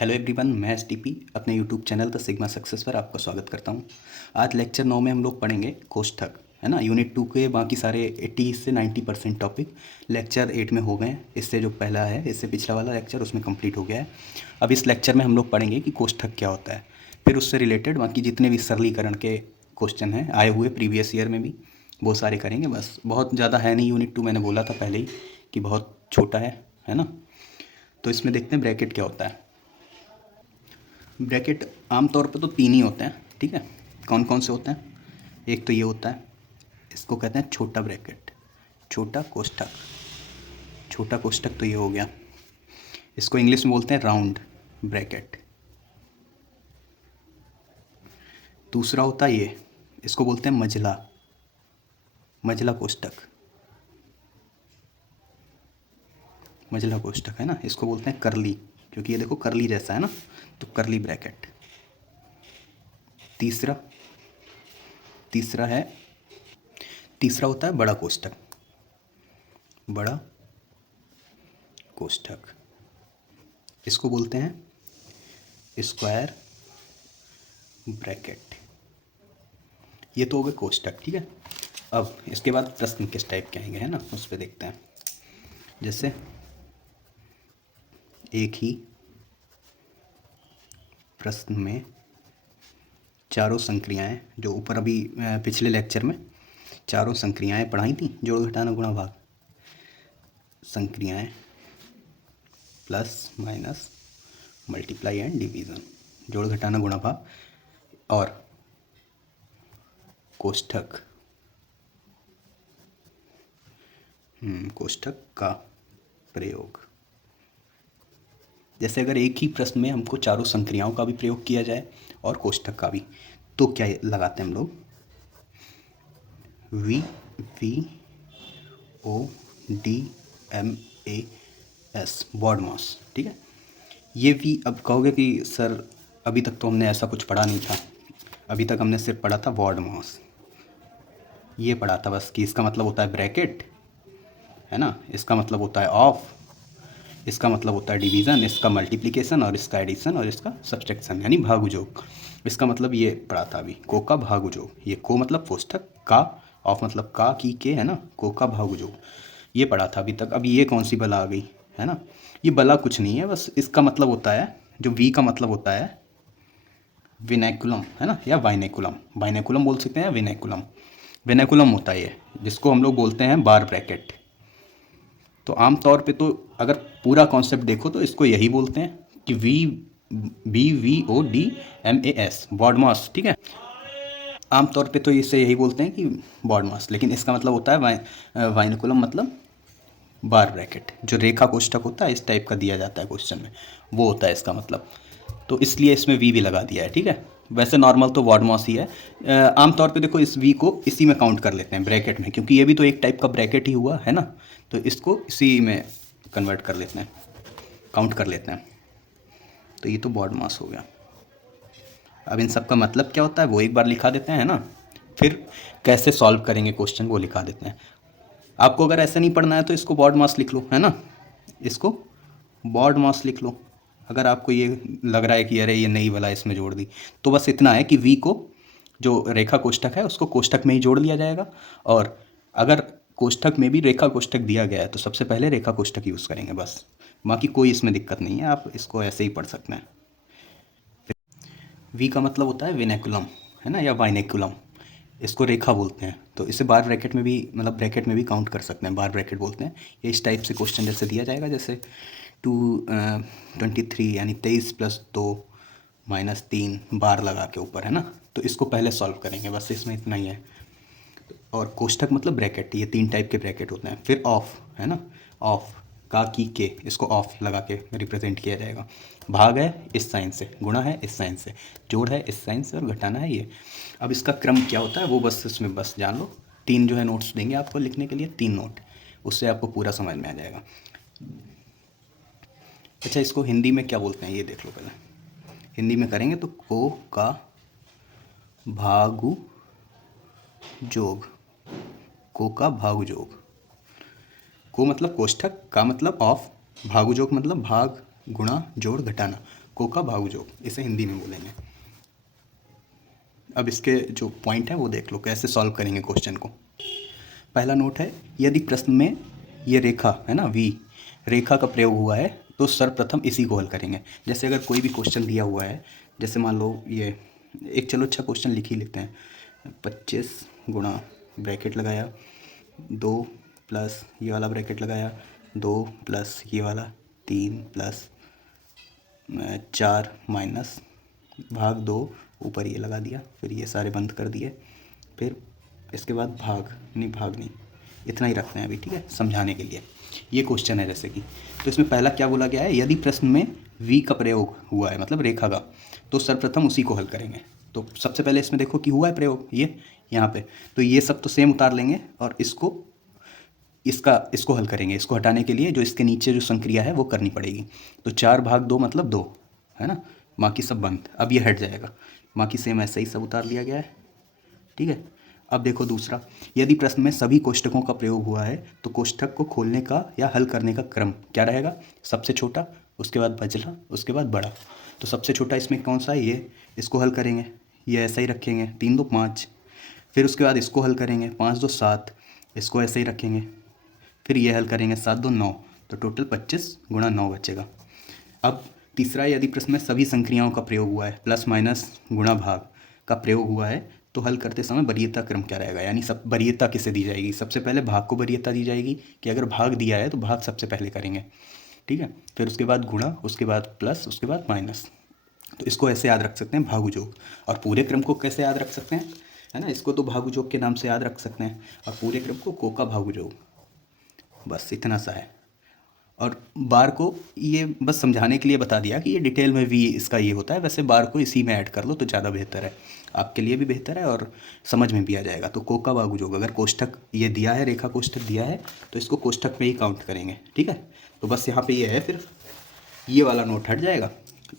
Hello everyone, मैं STP अपने YouTube channel the sigma success पर आपका स्वागत करता हूं। आज लेक्चर 9 में हम लोग पढ़ेंगे कोष्ठक, है ना। यूनिट 2 के बाकी सारे 80 से 90% टॉपिक लेक्चर 8 में हो गए हैं। इससे जो पहला है, इससे पिछला वाला लेक्चर उसमें कंप्लीट हो गया है। अब इस लेक्चर में हम लोग पढ़ेंगे कि कोष्ठक क्या होता है, फिर उससे रिलेटेड बाकी जितने भी सरलीकरण के क्वेश्चन हैं आए हुए प्रीवियस ईयर में भी, वो सारे करेंगे। बस बहुत ज़्यादा है नहीं। यूनिट 2 मैंने बोला था पहले ही कि बहुत छोटा है ना। तो इसमें देखते हैं ब्रैकेट क्या होता है। ब्रैकेट आमतौर पे तो 3 ही होते हैं, ठीक है। कौन कौन से होते हैं? एक तो ये होता है, इसको कहते हैं छोटा ब्रैकेट, छोटा कोष्ठक। छोटा कोष्ठक तो ये हो गया, इसको इंग्लिश में बोलते हैं राउंड ब्रैकेट। दूसरा होता है ये, इसको बोलते हैं मझला, मझला कोष्ठक, मझला कोष्ठक है ना। इसको बोलते हैं करली, क्योंकि ये देखो करली जैसा है ना, तो करली ब्रैकेट। तीसरा तीसरा है तीसरा होता है बड़ा कोष्ठक, बड़ा कोष्ठक। इसको बोलते हैं स्क्वायर ब्रैकेट। ये तो हो गए कोष्ठक, ठीक है। अब इसके बाद प्रश्न किस टाइप के आएंगे, है ना, उस पर देखते हैं। जैसे एक ही प्रश्न में चारों संक्रियाएं, जो ऊपर अभी पिछले लेक्चर में चारों संक्रियाएं पढ़ाई थी, जोड़ घटाना गुणा भाग, संक्रियाएं plus minus multiply and division, जोड़ घटाना गुणा भाग और कोष्ठक, कोष्ठक का प्रयोग। जैसे अगर एक ही प्रश्न में हमको चारों संक्रियाओं का भी प्रयोग किया जाए और कोष्ठक का भी, तो क्या लगाते हैं हम लोग? VODMAS, वॉड मास, ठीक है। ये भी अब कहोगे कि सर अभी तक तो हमने ऐसा कुछ पढ़ा नहीं था, अभी तक हमने सिर्फ पढ़ा था वॉड मास, ये पढ़ा था बस कि इसका मतलब होता है ब्रैकेट, है ना। इसका मतलब होता है ऑफ, इसका मतलब होता है डिवीज़न, इसका मल्टीप्लिकेशन और इसका एडिशन और इसका सब्सट्रैक्शन यानी भागुजोग। इसका मतलब ये पढ़ा था अभी, को का भागुजोग। ये को मतलब कोष्ठक, का ऑफ मतलब का की के, है ना, को का भागुजोग, ये पढ़ा था अभी तक। अभी ये कौन सी बला आ गई, है ना। ये बला कुछ नहीं है, बस इसका मतलब होता है, जो वी का मतलब होता है विनैकुलम, है ना, या वाइनेकुलम। वाइनेकुलम बोल सकते हैं, विनैकुलम। विनैकुलम होता है ये, जिसको हम लोग बोलते हैं बार ब्रैकेट। तो आम तौर पे तो अगर पूरा कॉन्सेप्ट देखो तो इसको यही बोलते हैं कि BODMAS, बॉड मास, ठीक है। आम तौर पे तो इसे यही बोलते हैं कि बॉड मास, लेकिन इसका मतलब होता है वाइनकुलम, मतलब बार ब्रैकेट। जो रेखा कोष्ठक होता है इस टाइप का दिया जाता है क्वेश्चन में, वो होता है इसका मतलब। तो इसलिए इसमें वी भी लगा दिया है, ठीक है। वैसे नॉर्मल तो वॉड मॉस ही है। आमतौर पे देखो इस वी को इसी में काउंट कर लेते हैं, ब्रैकेट में, क्योंकि ये भी तो एक टाइप का ब्रैकेट ही हुआ, है ना। तो इसको इसी में कन्वर्ट कर लेते हैं, काउंट कर लेते हैं। तो ये तो वॉड मॉस हो गया। अब इन सब का मतलब क्या होता है वो एक बार लिखा देते हैं ना, फिर कैसे सॉल्व करेंगे क्वेश्चन वो लिखा देते हैं। आपको अगर ऐसा नहीं पढ़ना है तो इसको बॉड मास लिख लो, है ना, इसको बॉड मास लिख लो। अगर आपको ये लग रहा है कि अरे ये नई वाला इसमें जोड़ दी, तो बस इतना है कि वी को, जो रेखा कोष्ठक है, उसको कोष्ठक में ही जोड़ लिया जाएगा। और अगर कोष्ठक में भी रेखा कोष्ठक दिया गया है तो सबसे पहले रेखा कोष्ठक यूज़ करेंगे बस। बाकी कोई इसमें दिक्कत नहीं है, आप इसको ऐसे ही पढ़ सकते हैं। वी का मतलब होता है विनैकुलम, है ना, या वाइनेकुलम। इसको रेखा बोलते हैं। तो इसे बार ब्रैकेट में भी, मतलब ब्रैकेट में भी काउंट कर सकते हैं, बार ब्रैकेट बोलते हैं। ये इस टाइप से क्वेश्चन जैसे दिया जाएगा, जैसे 23 यानी 23 + 2 - 3 बार लगा के ऊपर, है ना। तो इसको पहले सॉल्व करेंगे, बस इसमें इतना ही है। और कोष्ठक मतलब ब्रैकेट, ये 3 टाइप के ब्रैकेट होते हैं। फिर ऑफ, है ना, ऑफ का की के, इसको ऑफ लगा के रिप्रेजेंट किया जाएगा। भाग है इस साइन से, गुणा है इस साइन से, जोड़ है इस साइन से और घटाना है ये। अब इसका क्रम क्या होता है वो बस इसमें बस जान लो। 3 जो है नोट्स देंगे आपको लिखने के लिए, 3 नोट, उससे आपको पूरा समझ में आ जाएगा। अच्छा, इसको हिंदी में क्या बोलते हैं ये देख लो पहले। हिंदी में करेंगे तो को का भागु जोग, को का भागु जोग। को मतलब कोष्ठक, का मतलब ऑफ, भागु जोग मतलब भाग गुणा जोड़ घटाना। कोका भागुजोग, इसे हिंदी में बोलेंगे। अब इसके जो पॉइंट हैं वो देख लो कैसे सॉल्व करेंगे क्वेश्चन को। पहला नोट है, यदि प्रश्न में ये रेखा है ना वी, रेखा का प्रयोग हुआ है तो सर्वप्रथम इसी को हल करेंगे। जैसे अगर कोई भी क्वेश्चन दिया हुआ है, जैसे मान लो ये एक, चलो अच्छा क्वेश्चन लिख ही लेते हैं, 25 गुणा ब्रैकेट लगाया 2 प्लस ये वाला ब्रैकेट लगाया 2 प्लस ये वाला 3 प्लस 4 माइनस भाग 2, ऊपर ये लगा दिया, फिर ये सारे बंद कर दिए, फिर इसके बाद भाग नहीं, इतना ही रखते हैं अभी, ठीक है, समझाने के लिए। ये क्वेश्चन है जैसे कि, तो इसमें पहला क्या बोला गया है, यदि प्रश्न में v का प्रयोग हुआ है मतलब रेखा का, तो सर्वप्रथम उसी को हल करेंगे। तो सबसे पहले इसमें देखो कि हुआ है प्रयोग ये यहाँ पे, तो ये सब तो सेम उतार लेंगे और इसको हल करेंगे। इसको हटाने के लिए जो इसके नीचे जो संक्रिया है वो करनी पड़ेगी। तो 4 भाग 2 मतलब 2 है ना, बाकी सब बंद, अब ये हट जाएगा, बाकी सेम ऐसे ही सब उतार लिया गया है, ठीक है। अब देखो दूसरा, यदि प्रश्न में सभी कोष्ठकों का प्रयोग हुआ है तो कोष्ठक को खोलने का या हल करने का क्रम क्या रहेगा, सबसे छोटा, उसके बाद मझला, उसके बाद बड़ा। तो सबसे छोटा इसमें कौन सा है, ये, इसको हल करेंगे, ये ऐसा ही रखेंगे, 3 2 5, फिर उसके बाद इसको हल करेंगे, 5 2 7, इसको ऐसे ही रखेंगे, फिर ये हल करेंगे, 7 2 9, तो टोटल 25 गुणा 9 बचेगा। अब तीसरा, यदि प्रश्न में सभी संक्रियाओं का प्रयोग हुआ है, प्लस माइनस गुणा भाग का प्रयोग हुआ है, तो हल करते समय वरीयता क्रम क्या रहेगा, यानी सब वरीयता किसे दी जाएगी, सबसे पहले भाग को वरीयता दी जाएगी कि अगर भाग दिया है तो भाग सबसे पहले करेंगे, ठीक है, फिर उसके बाद गुणा, उसके बाद प्लस, उसके बाद माइनस। तो इसको ऐसे याद रख सकते हैं भागुजोग। और पूरे क्रम को कैसे याद रख सकते हैं, है ना, इसको तो भागुजोग के नाम से याद रख सकते हैं, और पूरे क्रम को कोका भागुजोग, बस इतना सा है। और बार को ये बस समझाने के लिए बता दिया कि ये डिटेल में भी इसका ये होता है, वैसे बार को इसी में ऐड कर लो तो ज़्यादा बेहतर है, आपके लिए भी बेहतर है और समझ में भी आ जाएगा। तो कोका भागुजोग, अगर कोष्ठक ये दिया है, रेखा कोष्ठक दिया है, तो इसको कोष्ठक में ही काउंट करेंगे, ठीक है। तो बस यहाँ पे ये है, फिर ये वाला नोट हट जाएगा।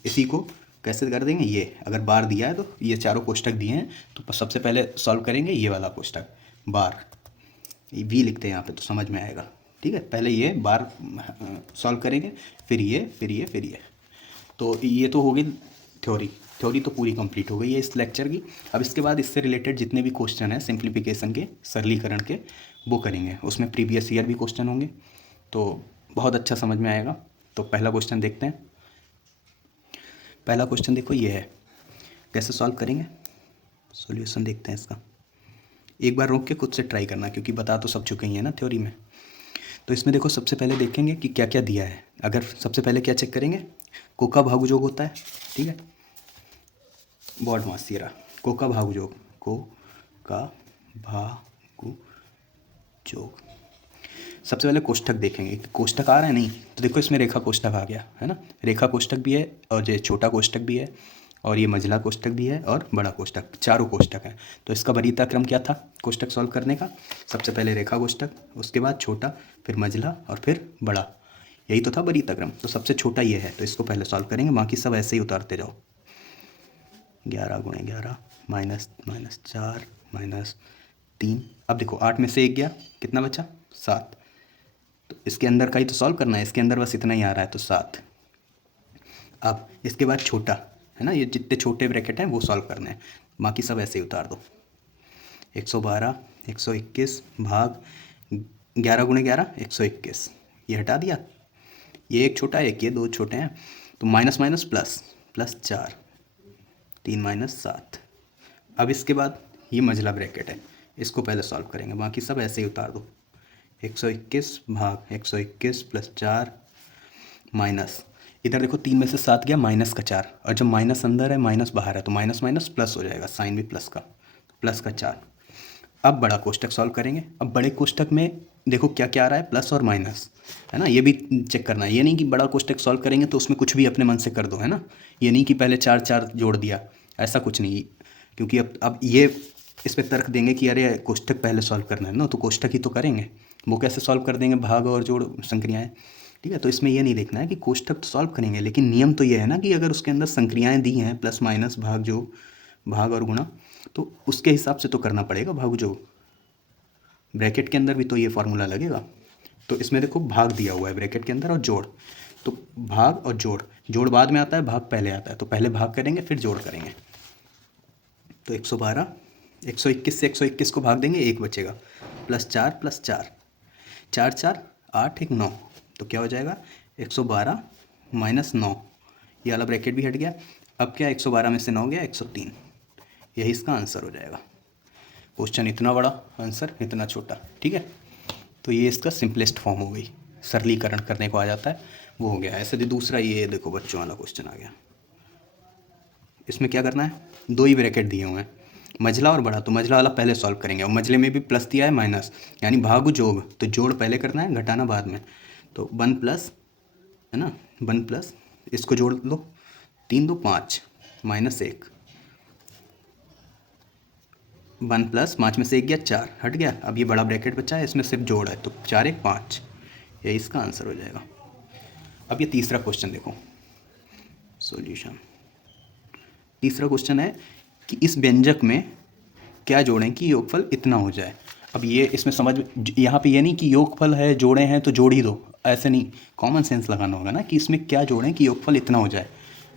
इसी को कैसे कर देंगे, ये अगर बार दिया है तो ये चारों कोष्ठक दिए हैं, तो सबसे पहले सॉल्व करेंगे ये वाला कोष्ठक बार, वी लिखते हैं यहाँ पे तो समझ में आएगा, ठीक है। पहले ये बार सॉल्व करेंगे, फिर ये, फिर ये, फिर ये। तो ये तो होगी थ्योरी तो पूरी कंप्लीट हो गई है इस लेक्चर की। अब इसके बाद इससे रिलेटेड जितने भी क्वेश्चन हैं सिंप्लीफिकेशन के, सरलीकरण के, वो करेंगे, उसमें प्रीवियस ईयर भी क्वेश्चन होंगे, तो बहुत अच्छा समझ में आएगा। तो पहला क्वेश्चन देखते हैं। पहला क्वेश्चन देखो ये है, कैसे सॉल्व करेंगे, सॉल्यूशन देखते हैं इसका। एक बार रोक के खुद से ट्राई करना, क्योंकि बता तो सब चुके ही हैं ना थ्योरी में। तो इसमें देखो सबसे पहले देखेंगे कि क्या क्या दिया है। अगर सबसे पहले क्या चेक करेंगे, कोका भागुजोग होता है, ठीक है, बॉड मास ये रहा, कोका भागुजोग, कोका भागुजोग। सबसे पहले कोष्ठक देखेंगे, कोष्ठक आ रहा है नहीं, तो देखो इसमें रेखा कोष्ठक आ गया है ना, रेखा कोष्ठक भी है और ये छोटा कोष्ठक भी है और ये मझला कोष्ठक भी है और बड़ा कोष्ठक, चारों कोष्ठक हैं। तो इसका वरीयता क्रम क्या था कोष्ठक सॉल्व करने का, सबसे पहले रेखा कोष्ठक, उसके बाद छोटा, फिर मझला और फिर बड़ा, यही तो था वरीयता क्रम। तो सबसे छोटा ये है, तो इसको पहले सॉल्व करेंगे, बाकी सब ऐसे ही उतारते जाओ। 11 गुणे 11 माइनस 4 माइनस 3, अब देखो 8 में से 1 गया, कितना बचा 7, तो इसके अंदर का ही तो सॉल्व करना है, इसके अंदर बस इतना ही आ रहा है तो 7। अब इसके बाद छोटा है ना, ये जितने छोटे ब्रैकेट हैं वो सॉल्व करने हैं, बाकी सब ऐसे ही उतार दो। 112 121 भाग 11 गुणे 11 121, ये हटा दिया, ये एक छोटा है, एक ये, दो छोटे हैं, तो minus minus plus, plus 4 3 minus 7। अब इसके बाद ये मझला ब्रैकेट है, इसको पहले सॉल्व करेंगे, बाकी सब ऐसे ही उतार दो। 121 भाग 121 प्लस 4 माइनस, इधर देखो 3 में से 7 गया, माइनस का 4, और जब माइनस अंदर है माइनस बाहर है तो माइनस माइनस प्लस हो जाएगा, साइन भी प्लस का, प्लस का 4। अब बड़ा कोष्ठक सॉल्व करेंगे। अब बड़े कोष्ठक में देखो क्या क्या आ रहा है, प्लस और माइनस, है ना, ये भी चेक करना है। ये नहीं कि बड़ा कोष्ठक सॉल्व करेंगे तो उसमें कुछ भी अपने मन से कर दो, है ना, ये नहीं कि पहले 4 4 जोड़ दिया, ऐसा कुछ नहीं, क्योंकि अब ये इस पर तर्क देंगे कि अरे कोष्ठक पहले सॉल्व करना है ना, तो कोष्ठक ही तो करेंगे, वो कैसे सॉल्व कर देंगे, भाग और जोड़ संक्रियाएँ, ठीक है। तो इसमें ये नहीं देखना है कि कोष्ठक तो सॉल्व करेंगे, लेकिन नियम तो ये है ना कि अगर उसके अंदर संक्रियाएँ दी हैं, प्लस माइनस भाग जो भाग और गुणा, तो उसके हिसाब से तो करना पड़ेगा भाग जो, ब्रैकेट के अंदर भी तो ये फार्मूला लगेगा। तो इसमें देखो भाग दिया हुआ है ब्रैकेट के अंदर और जोड़, तो भाग और जोड़, जोड़ बाद में आता है, भाग पहले आता है, तो पहले भाग करेंगे फिर जोड़ करेंगे। तो 112, 121 से 121 को भाग देंगे, एक बचेगा, +4 +4, 4 4 8 1 9, तो क्या हो जाएगा 112 -9, ये वाला ब्रैकेट भी हट गया। अब क्या 112 में से 9 गया 103, यही इसका आंसर हो जाएगा। क्वेश्चन इतना बड़ा, आंसर इतना छोटा, ठीक है। तो ये इसका सिंपलेस्ट फॉर्म हो गई, सरलीकरण करने को आ जाता है, वो हो गया। ऐसे दूसरा ये देखो बच्चों वाला क्वेश्चन आ गया। इसमें क्या करना है, दो ही ब्रैकेट दिए हुए हैं, मझला और बड़ा, तो मझला वाला पहले सॉल्व करेंगे, और मझले में भी प्लस दिया है माइनस, यानी भाग जोग, तो जोड़ पहले करना है, घटाना बाद में। तो 1 प्लस है ना, 1 प्लस इसको जोड़ लो, 3 2 5 -1, 1 प्लस 5 में से 1 गया 4, हट गया। अब ये बड़ा ब्रैकेट बचा है, इसमें सिर्फ जोड़ है, तो 4 1 5, यही इसका आंसर हो जाएगा। अब ये तीसरा क्वेश्चन देखो, सॉल्यूशन। तीसरा क्वेश्चन है कि इस व्यंजक में क्या जोड़ें कि योगफल इतना हो जाए। अब ये इसमें समझ, यहाँ पे ये नहीं कि योगफल है जोड़े हैं तो जोड़ ही दो, ऐसे नहीं, कॉमन सेंस लगाना होगा ना कि इसमें क्या जोड़ें कि योगफल इतना हो जाए,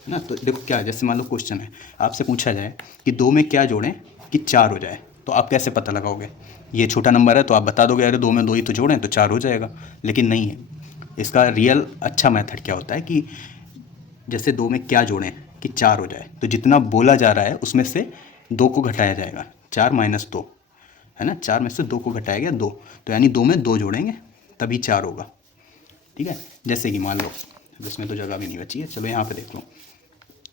है ना। तो देखो क्या है, जैसे मान लो क्वेश्चन है, आपसे पूछा जाए कि 2 में क्या जोड़ें कि 4 हो जाए, तो आप कैसे पता लगाओगे। ये छोटा नंबर है तो आप बता दोगे अरे 2 में 2 ही तो जोड़ें तो 4 हो जाएगा, लेकिन नहीं है। इसका रियल अच्छा मेथड क्या होता है कि जैसे 2 में क्या जोड़ें कि 4 हो जाए, तो जितना बोला जा रहा है उसमें से 2 को घटाया जाएगा, 4 - 2 है ना, 4 में से 2 को घटाया गया 2, तो यानी 2 में 2 जोड़ेंगे तभी 4 होगा, ठीक है। जैसे कि मान लो, इसमें तो जगह भी नहीं बची है, चलो यहाँ पे देख लो।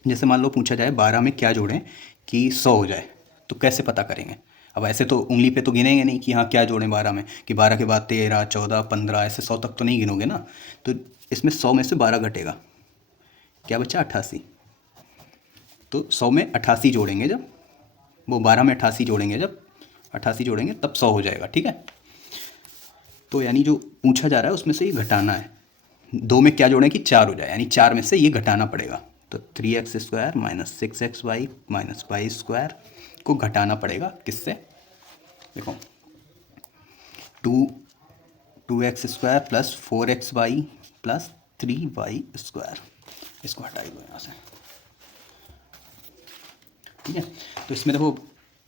जैसे मान लो पूछा जाए 12 में क्या जोड़ें कि 100 हो जाए, तो कैसे पता करेंगे। अब ऐसे तो उंगली पे तो गिनेंगे नहीं कि हाँ क्या जोड़ें 12 में, कि 12 के बाद 13 14 15 ऐसे 100 तक तो नहीं गिनोगे ना। तो इसमें 100 में से 12 घटेगा, क्या बचा 88, तो 100 में 88 जोड़ेंगे, जब वो 12 में 88 जोड़ेंगे, जब 88 जोड़ेंगे तब 100 हो जाएगा, ठीक है। तो यानी जो पूछा जा रहा है उसमें से ये घटाना है, 2 में क्या जोड़ें कि 4 हो जाए, यानी 4 में से ये घटाना पड़ेगा। तो 3x² - 6xy - y² को घटाना पड़ेगा किससे, देखो 2x² + 4xy + 3y², इसको हटा दो यहाँ से, ठीक है। तो इसमें देखो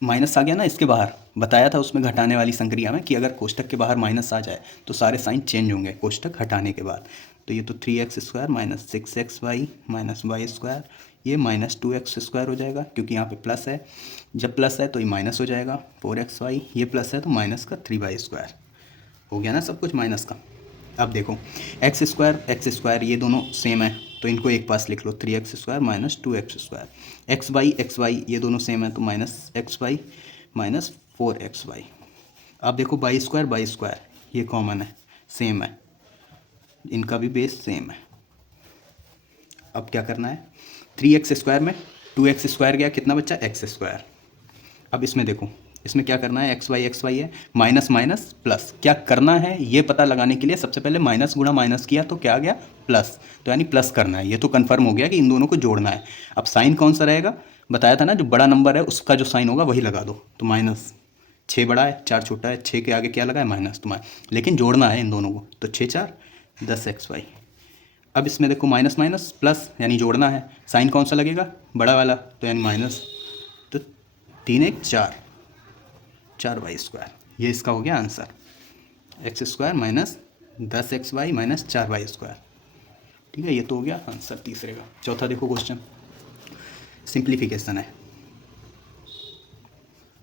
माइनस आ गया ना, इसके बाहर बताया था उसमें घटाने वाली संक्रिया में कि अगर कोष्टक के बाहर माइनस आ जाए तो सारे साइन चेंज होंगे कोष्टक हटाने के बाद। तो ये तो 3x² - 6xy - y², ये -2x² हो जाएगा क्योंकि यहाँ पे प्लस है, जब प्लस है तो ये माइनस हो जाएगा, 4xy, ये प्लस है तो माइनस का 3y² हो गया ना सब कुछ माइनस का। अब देखो x² ये दोनों सेम है तो इनको एक पास लिख लो, 3x² - 2x², xy ये दोनों सेम है तो -xy - 4xy। अब देखो y² ये कॉमन है, सेम है, इनका भी बेस सेम है। अब क्या करना है, 3x² में 2x² गया, कितना बच्चा x²। अब इसमें देखो, इसमें क्या करना है, xy है, माइनस माइनस प्लस, क्या करना है ये पता लगाने के लिए सबसे पहले माइनस गुणा माइनस किया तो क्या आ गया प्लस, तो यानी प्लस करना है, ये तो कंफर्म हो गया कि इन दोनों को जोड़ना है। अब साइन कौन सा रहेगा, बताया था ना, जो बड़ा नंबर है उसका जो साइन होगा वही लगा दो, तो माइनस, 6 बड़ा है 4 छोटा है, 6 के आगे क्या लगा है माइनस, तो लेकिन जोड़ना है इन दोनों को, तो 6 4 10xy। अब इसमें देखो माइनस माइनस प्लस यानी जोड़ना है, साइन कौन सा लगेगा बड़ा वाला, तो यानी माइनस, तो 3 1 4 4y², ये इसका हो गया आंसर, x² - 10xy - 4y², ठीक है। ये तो हो गया आंसर तीसरे का। चौथा देखो क्वेश्चन, सिंप्लीफिकेशन है।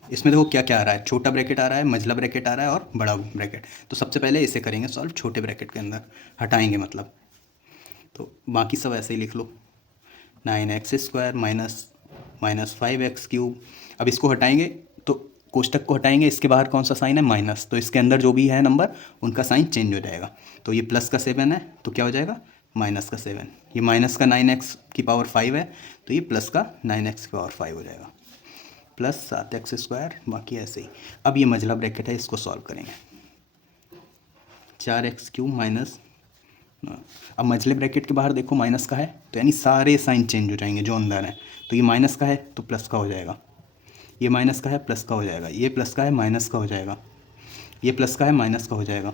इसमें देखो क्या क्या आ रहा है, छोटा ब्रैकेट आ रहा है, मझला ब्रैकेट आ रहा है और बड़ा ब्रैकेट। तो सबसे पहले इसे करेंगे सॉल्व, छोटे ब्रैकेट के अंदर हटाएंगे मतलब, तो बाकी सब ऐसे ही लिख लो, 9x² - 5x³। अब इसको हटाएंगे तो कोष्टक को हटाएंगे, इसके बाहर कौन सा साइन है माइनस, तो इसके अंदर जो भी है नंबर उनका साइन चेंज हो जाएगा। तो ये प्लस का 7 है तो क्या हो जाएगा माइनस का 7, ये माइनस का 9x⁵ है तो ये प्लस का 9x⁵ हो जाएगा, प्लस 7x², बाकी ऐसे ही। अब ये मझला ब्रैकेट है, इसको सॉल्व करेंगे, 4x³ माइनस, अब मझले ब्रैकेट के बाहर देखो माइनस का है तो यानी सारे साइन चेंज हो जाएंगे जो अंदर है, तो ये माइनस का है तो प्लस का हो जाएगा, ये माइनस का है प्लस का हो जाएगा, ये प्लस का है माइनस का हो जाएगा, ये प्लस का है माइनस का हो जाएगा,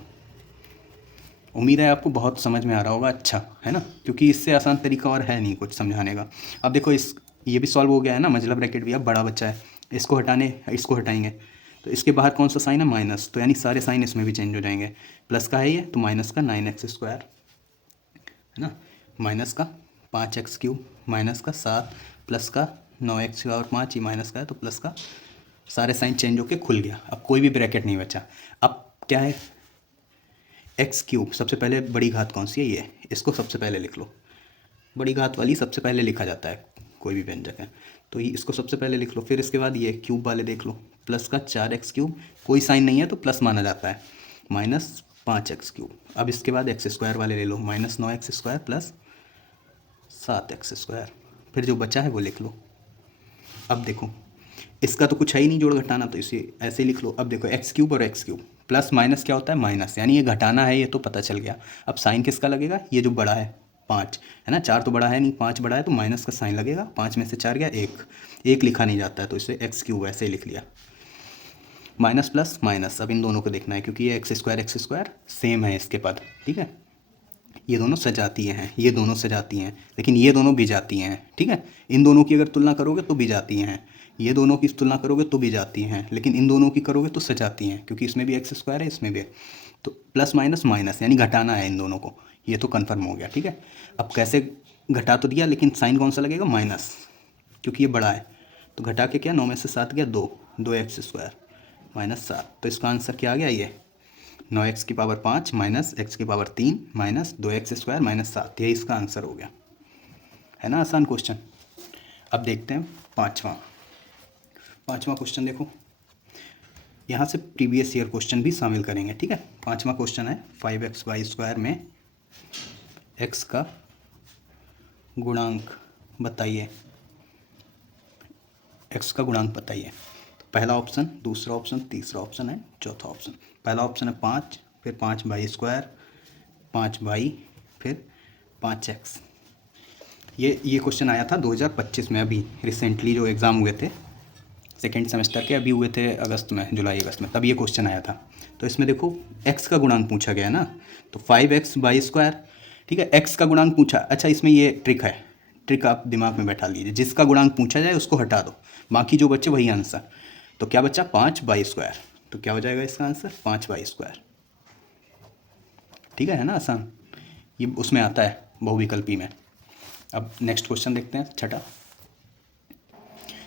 उम्मीद है आपको बहुत समझ में आ रहा होगा, अच्छा है ना, क्योंकि इससे आसान तरीका और है नहीं कुछ समझाने का। अब देखो इस ये भी सॉल्व हो गया है ना, मंझला ब्रैकेट भी अब बड़ा बच्चा है, इसको हटाएंगे तो इसके बाहर कौन सा साइन है, माइनस, तो यानी सारे साइन इसमें भी चेंज हो जाएंगे। प्लस का है ये तो माइनस का 9x² है ना, माइनस का 5x³ माइनस का 7 प्लस का 9x और 5 ये माइनस का है तो प्लस का, सारे साइन चेंज होके खुल गया, अब कोई भी ब्रैकेट नहीं बचा। अब क्या है, x³ सबसे पहले बड़ी घात कौन सी है, ये, इसको सबसे पहले लिख लो, बड़ी घात वाली सबसे पहले लिखा जाता है कोई भी व्यंजक है, तो ये इसको सबसे पहले लिख लो। फिर इसके बाद ये क्यूब वाले देख लो, प्लस का 4x³ कोई साइन नहीं है तो प्लस माना जाता है, माइनस 5x³। अब इसके बाद x² वाले ले लो, माइनस 9x² प्लस 7x²। फिर जो बचा है वो लिख लो। अब देखो इसका तो कुछ है ही नहीं जोड़ घटाना, तो इसे ऐसे ही लिख लो। अब देखो x³ और x³ प्लस माइनस क्या होता है, माइनस, यानी ये घटाना है, ये तो पता चल गया। अब साइन किसका लगेगा, ये जो बड़ा है 5 है ना, 4 तो बड़ा है नहीं, 5 बड़ा है तो माइनस का साइन लगेगा, 5 में से 4 गया 1 लिखा नहीं जाता है तो इसे x³ ऐसे ही लिख लिया। माइनस प्लस माइनस, अब इन दोनों को देखना है क्योंकि ये x² सेम है इसके पद, ठीक है, ये दोनों सजाती हैं, ये दोनों सजाती हैं, लेकिन ये दोनों भी जाती हैं, ठीक है, इन दोनों की अगर तुलना करोगे तो भी जाती हैं, ये दोनों की तुलना करोगे तो भी जाती हैं, लेकिन इन दोनों की करोगे तो सजाती हैं, क्योंकि इसमें भी x² है इसमें भी है, तो प्लस माइनस माइनस यानी घटाना है इन दोनों को, ये तो कन्फर्म हो गया, ठीक है। अब कैसे घटा तो दिया, लेकिन साइन कौन सा लगेगा, माइनस, क्योंकि ये बड़ा है, तो घटा के क्या, 9 में से 7 गया 2x² माइनस 7, तो इसका आंसर क्या आ गया, ये 9x⁵ minus x⁵ minus 2x² minus 7, यही इसका आंसर हो गया, है ना, आसान क्वेश्चन। अब देखते हैं पाँचवा क्वेश्चन। देखो यहाँ से प्रीवियस ईयर क्वेश्चन भी शामिल करेंगे, ठीक है। पाँचवा क्वेश्चन है 5x² में x का गुणांक बताइए, x का गुणांक बताइए। तो पहला ऑप्शन, दूसरा ऑप्शन, तीसरा ऑप्शन है, चौथा ऑप्शन। पहला ऑप्शन है 5, फिर 5y², 5y, फिर 5x। ये क्वेश्चन आया था 2025 में, अभी रिसेंटली जो एग्ज़ाम हुए थे सेकेंड सेमेस्टर के, अभी हुए थे अगस्त में, जुलाई अगस्त में, तब ये क्वेश्चन आया था। तो इसमें देखो x का गुणांक पूछा गया ना, तो 5x/², ठीक है, x का गुणांक पूछा। अच्छा इसमें ये ट्रिक है, ट्रिक आप दिमाग में बैठा लीजिए, जिसका गुणांक पूछा जाए उसको हटा दो, बाकी जो बच्चे वही आंसर। तो क्या बच्चा, 5/², तो क्या हो जाएगा इसका आंसर, 5/², ठीक है ना, आसान, ये उसमें आता है बहुविकल्पी में। अब नेक्स्ट क्वेश्चन देखते हैं,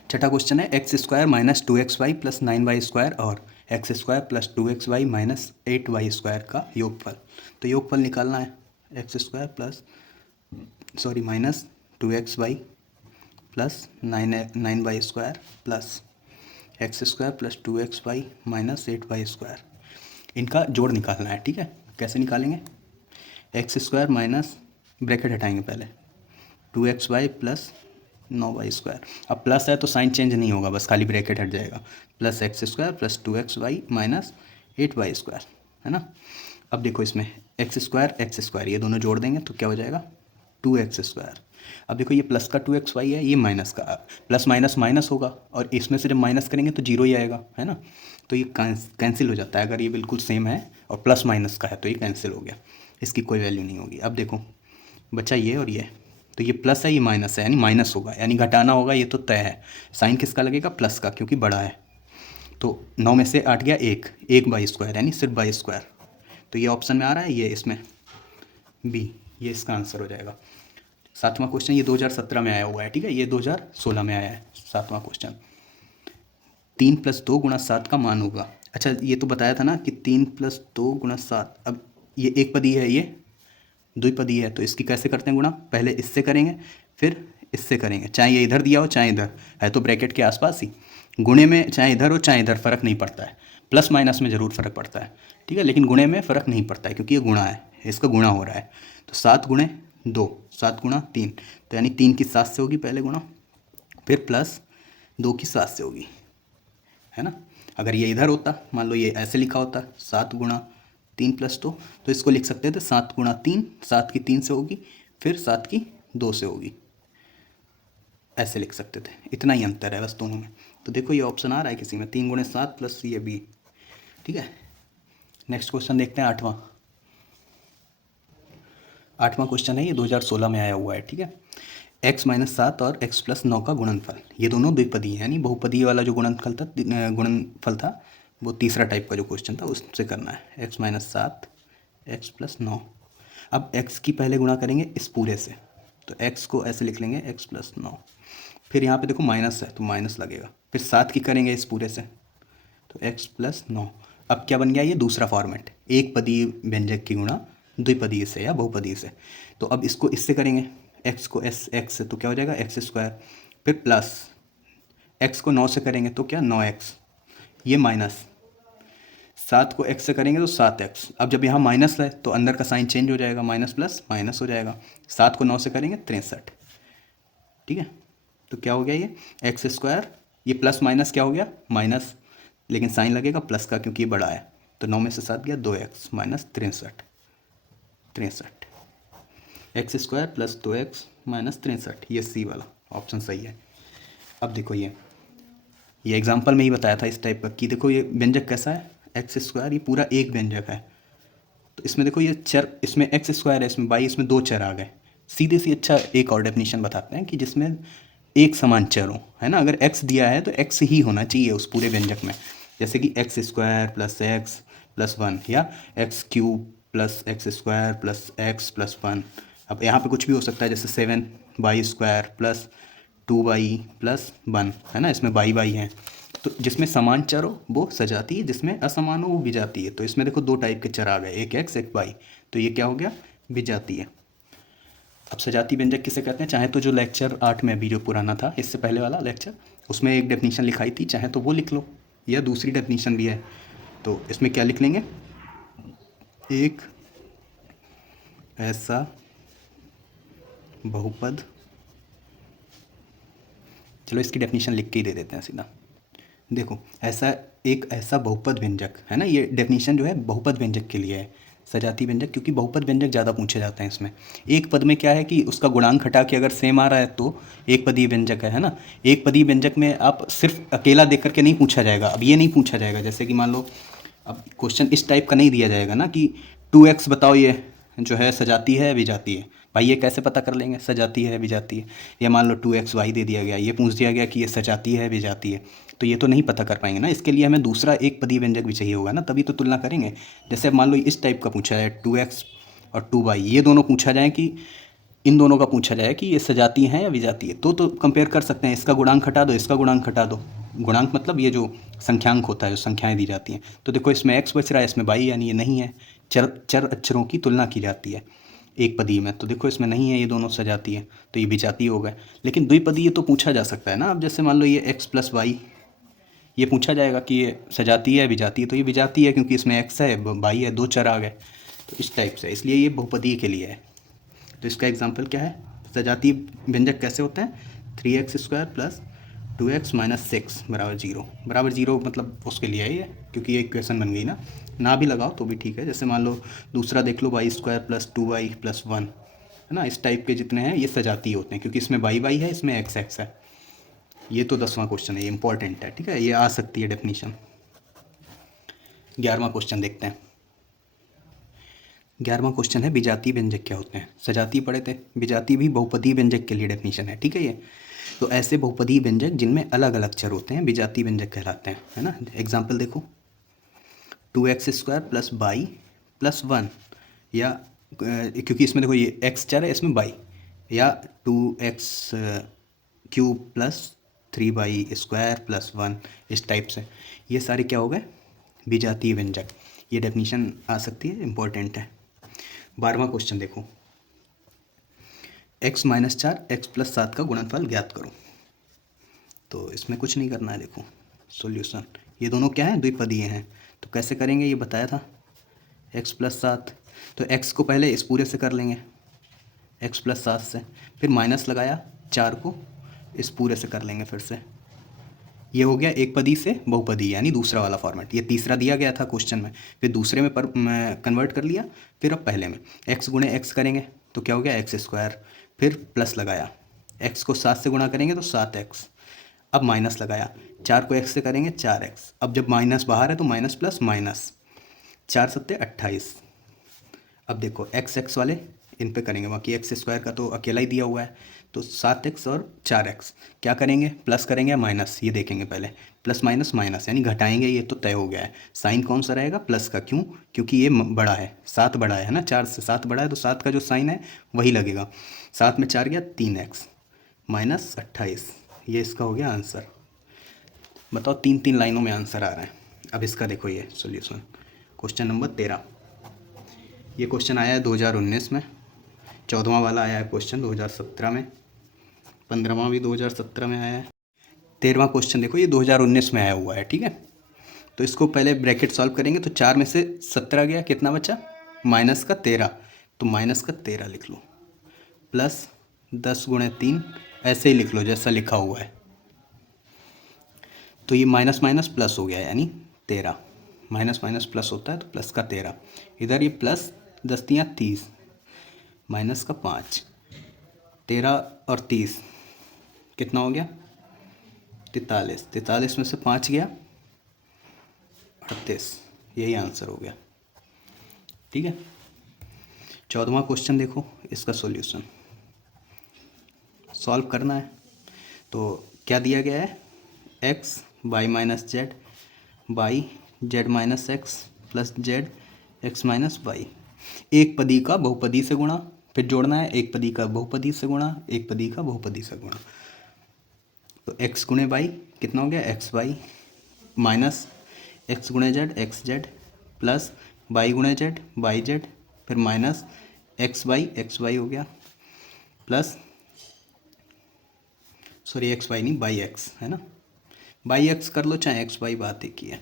छठा क्वेश्चन है x² minus 2xy plus 9y² और x² plus 2xy minus 8y² का योगफल। तो योगफल निकालना है, x² plus minus 2xy plus 9y² plus x² plus 2xy minus 8y², इनका जोड़ निकालना है, ठीक है। कैसे निकालेंगे, x² माइनस, ब्रैकेट हटाएंगे पहले, 2xy प्लस 9y²। अब प्लस है तो साइन चेंज नहीं होगा, बस खाली ब्रैकेट हट जाएगा, plus x² plus 2xy minus 8y², है ना। अब देखो इसमें x² ये दोनों जोड़ देंगे तो क्या हो जाएगा, 2x²। अब देखो ये प्लस का 2xy है, ये माइनस का, प्लस माइनस माइनस होगा और इसमें से जब माइनस करेंगे तो 0 ही आएगा, है ना। तो ये कैंसिल हो जाता है, अगर ये बिल्कुल सेम है और प्लस माइनस का है तो ये कैंसिल हो गया, इसकी कोई वैल्यू नहीं होगी। अब देखो बचा ये और ये, तो ये प्लस है, ये माइनस है, यानी माइनस होगा, यानी घटाना होगा, ये तो तय है। साइन किसका लगेगा, प्लस का, क्योंकि बड़ा है। तो 9 में से 8 गया 1/², यानी सिर्फ बाई²। तो ये ऑप्शन में आ रहा है, ये इसमें बी, ये इसका आंसर हो जाएगा। सातवां क्वेश्चन ये 2017 में आया हुआ है, ठीक है, ये 2016 में आया है सातवां क्वेश्चन। 3 + 2 × 7 का मान होगा। अच्छा ये तो बताया था ना कि 3 + 2 × 7, अब ये एक पदी है, ये द्विपदी है, तो इसकी कैसे करते हैं गुणा, पहले इससे करेंगे फिर इससे करेंगे, चाहे ये इधर दिया हो चाहे इधर है, तो ब्रैकेट के आसपास ही। गुणे में चाहे इधर हो चाहे इधर, फ़र्क नहीं पड़ता है, प्लस माइनस में ज़रूर फ़र्क पड़ता है, ठीक है, लेकिन गुणे में फ़र्क नहीं पड़ता है क्योंकि ये गुणा है, इसका गुणा हो रहा है। तो 7 × 2, 7 × 3, तो यानी 3 की 7 से होगी पहले गुणा, फिर प्लस 2 की 7 से होगी, है ना। अगर ये इधर होता, मान लो ये ऐसे लिखा होता 7 × 3 + 2, तो इसको लिख सकते थे 7 × 3, 7 की 3 से होगी, फिर 7 की 2 से होगी, ऐसे लिख सकते थे। इतना ही अंतर है बस दोनों में। तो देखो ये ऑप्शन आ रहा है किसी में, 3 × 7 प्लस ये बी, ठीक है। नेक्स्ट क्वेश्चन देखते हैं, आठवां। 8वां क्वेश्चन है, ये 2016 में आया हुआ है, ठीक है। x-7 और x+9 का गुणनफल, ये दोनों द्विपदी हैं, यानी बहुपदीय वाला जो गुणनफल था वो तीसरा टाइप का जो क्वेश्चन था उससे करना है। x-7 x+9। अब x की पहले गुणा करेंगे इस पूरे से, तो x को ऐसे लिख लेंगे x+9। फिर यहाँ पे देखो माइनस है तो माइनस लगेगा, फिर 7 की करेंगे इस पूरे से, तो x+9। अब क्या बन गया, ये दूसरा फॉर्मेट, एक पदीय व्यंजक की गुणा द्विपदीय से या बहुपदीय से। तो अब इसको इससे करेंगे, x को x से तो क्या हो जाएगा x², फिर प्लस x को 9 से करेंगे तो क्या 9x, ये माइनस 7 को x से करेंगे तो 7x। अब जब यहाँ माइनस है तो अंदर का साइन चेंज हो जाएगा, माइनस प्लस माइनस हो जाएगा। 7 को 9 से करेंगे 63, ठीक है। तो क्या हो गया ये x², ये प्लस माइनस क्या हो गया माइनस, लेकिन साइन लगेगा प्लस का क्योंकि ये बड़ा है, तो 9 में से 7 गया 2x minus 63, x² plus 2x minus 63, ये सी वाला ऑप्शन सही है। अब देखो ये एग्जाम्पल में ही बताया था इस टाइप का कि देखो ये व्यंजक कैसा है, x², ये पूरा एक व्यंजक है। तो इसमें देखो ये चर, इसमें x² है, इसमें y, इसमें दो चर आ गए। सीधे सी अच्छा एक और डेफिनेशन बताते हैं कि जिसमें एक समान चर हो, है ना। अगर x दिया है तो x ही होना चाहिए उस पूरे व्यंजक में, जैसे कि x² प्लस x प्लस 1 या x³ plus x² plus x plus 1। अब यहाँ पे कुछ भी हो सकता है, जैसे 7y² प्लस 2y प्लस 1, है ना, इसमें y है। तो जिसमें समान चर हो वो सजाती है, जिसमें असमान हो वो विजाती है। तो इसमें देखो दो टाइप के चर आ गए, एक x एक y, तो ये क्या हो गया विजाती है। अब सजाती व्यंजक किसे कहते हैं, चाहे तो जो लेक्चर 8 में अभी जो पुराना था इससे पहले वाला लेक्चर, उसमें एक डेफिनेशन लिखाई थी, चाहे तो वो लिख लो, या दूसरी डेफिनेशन भी है। तो इसमें क्या लिख लेंगे, एक ऐसा बहुपद, चलो इसकी डेफिनेशन लिख के ही दे देते हैं सीधा। देखो एक ऐसा बहुपद व्यंजक है ना, ये डेफिनेशन जो है बहुपद व्यंजक के लिए है, सजाती व्यंजक, क्योंकि बहुपद व्यंजक ज़्यादा पूछे जाते हैं इसमें। एक पद में क्या है कि उसका गुणांक हटा के अगर सेम आ रहा है तो एक पदीय व्यंजक है ना। एक पदीय व्यंजक में आप सिर्फ अकेला देख करके नहीं पूछा जाएगा, अब ये नहीं पूछा जाएगा, जैसे कि मान लो अब क्वेश्चन इस टाइप का नहीं दिया जाएगा ना कि 2x बताओ ये जो है सजाती है विजाती है, भाई ये कैसे पता कर लेंगे सजाती है विजाती है। या मान लो 2xy दे दिया गया, ये पूछ दिया गया कि ये सजाती है विजाती है, तो ये तो नहीं पता कर पाएंगे ना। इसके लिए हमें दूसरा एक पदीय व्यंजक भी चाहिए होगा ना, तभी तो तुलना करेंगे। जैसे अब मान लो इस टाइप का पूछा है 2x और 2y, ये दोनों पूछा जाए कि इन दोनों का पूछा जाए कि ये सजाती हैं या विजाती है, तो कंपेयर कर सकते हैं, इसका गुणांक हटा दो इसका गुणांक हटा दो। गुणांक मतलब ये जो संख्यांक होता है, जो संख्याएं दी जाती हैं, तो देखो इसमें x बच रहा है, इसमें y, यानी ये नहीं है। चर अक्षरों की तुलना की जाती है एक पदीय में, तो देखो इसमें नहीं है, ये दोनों सजाती है तो ये विजातीय हो गए। लेकिन द्विपदीय तो पूछा जा सकता है ना। अब जैसे मान लो ये x प्लस वाई, ये पूछा जाएगा कि ये सजाती है विजाती है, तो ये विजाती है क्योंकि इसमें x है वाई है, दो चर आ गए, तो इस टाइप से, इसलिए ये बहुपदीय के लिए है। तो इसका एग्जाम्पल क्या है, सजातीय व्यंजक कैसे होते हैं, 3x² प्लस 2x माइनस 6 बराबर 0, बराबर 0 मतलब उसके लिए है ये, क्योंकि ये इक्वेशन बन गई ना भी लगाओ तो भी ठीक है। जैसे मान लो दूसरा देख लो, y² प्लस 2y प्लस 1, है ना, इस टाइप के जितने हैं ये सजातीय होते हैं, क्योंकि इसमें y है, इसमें x है। ये तो 10वां क्वेश्चन है, ये इंपॉर्टेंट है, ठीक है, ये आ सकती है डेफिनीशन। 11वां क्वेश्चन देखते हैं। 11वां क्वेश्चन है विजातीय व्यंजक क्या होते हैं। सजातीय पढ़े थे, विजातीय भी बहुपदीय व्यंजक के लिए डेफिनेशन है, ठीक है। ये तो ऐसे बहुपदीय व्यंजक जिनमें अलग अलग चर होते हैं विजातीय व्यंजक कहलाते हैं, है ना। एग्जाम्पल देखो 2x² प्लस y प्लस 1, या क्योंकि इसमें देखो ये x चर है, इसमें y, या 2x³ प्लस 3y² प्लस 1, इस टाइप से, ये सारे क्या हो गए विजातीय व्यंजक। ये डेफिनेशन आ सकती है, इम्पोर्टेंट है। 12वां क्वेश्चन देखो, x-4 x+7 का गुणनफल ज्ञात करो। तो इसमें कुछ नहीं करना है, देखो सॉल्यूशन, ये दोनों क्या है द्विपदीय हैं, तो कैसे करेंगे ये बताया था। x+7, तो x को पहले इस पूरे से कर लेंगे x+7 से, फिर माइनस लगाया 4 को इस पूरे से कर लेंगे फिर से, ये हो गया एक पदी से बहुपदी, यानी दूसरा वाला फॉर्मेट। ये तीसरा दिया गया था क्वेश्चन में, फिर दूसरे में कन्वर्ट कर लिया, फिर अब पहले में x गुणे x करेंगे तो क्या हो गया x², फिर प्लस लगाया, x को 7 से गुणा करेंगे तो 7x, अब माइनस लगाया, 4 को x से करेंगे 4x, अब जब माइनस बाहर है तो माइनस प्लस माइनस, 4 सत्ते 28। अब देखो x वाले इन पे करेंगे, बाकी एक्स स्क्वायर का तो अकेला ही दिया हुआ है। तो 7x और 4x क्या करेंगे, प्लस करेंगे या माइनस, ये देखेंगे पहले। प्लस माइनस माइनस यानी घटाएंगे, ये तो तय हो गया है। साइन कौन सा रहेगा, प्लस का, क्यों, क्योंकि ये बड़ा है, 7 बड़ा है ना, 4 से 7 बड़ा है, तो 7 का जो साइन है वही लगेगा। 7 में 4 गया 3x माइनस 28, ये इसका हो गया आंसर। बताओ 3 लाइनों में आंसर आ रहा है। अब इसका देखो ये सॉल्यूशन, क्वेश्चन नंबर 13। ये क्वेश्चन आया है 2019 में, 14वां वाला आया है क्वेश्चन 2017 में, 15वां भी 2017 में आया है, 13वां क्वेश्चन देखो ये 2019 में आया हुआ है, ठीक है। तो इसको पहले ब्रैकेट सॉल्व करेंगे, तो 4 में से 17 गया, कितना बचा, माइनस का 13, तो माइनस का 13 लिख लो, प्लस 10 गुणे 3, ऐसे ही लिख लो जैसा लिखा हुआ है। तो ये माइनस माइनस प्लस हो गया, यानी 13, माइनस माइनस प्लस होता है तो प्लस का 13, इधर ये प्लस 10 तियाँ 30, माइनस का 5, 13 और 30 कितना हो गया, 43, 43 में से 5 गया 38, यही आंसर हो गया, ठीक है। 14वां क्वेश्चन देखो, इसका सॉल्यूशन सॉल्व करना है। तो क्या दिया गया है, x by minus z by z minus x plus z x minus y. एक पदी का बहुपदी से गुणा, फिर जोड़ना है, एक पदी का बहुपदी से गुणा, एक पदी का बहुपदी से गुणा। तो x गुणे वाई कितना हो गया, एक्स वाई, माइनस एक्स गुणे z x z, plus y गुणे जेड वाई जेड, फिर माइनस एक्स वाई हो गया, प्लस सॉरी एक्स वाई नहीं, बाई एक्स है ना, बाई एक्स कर लो चाहे एक्स वाई, बात एक ही है।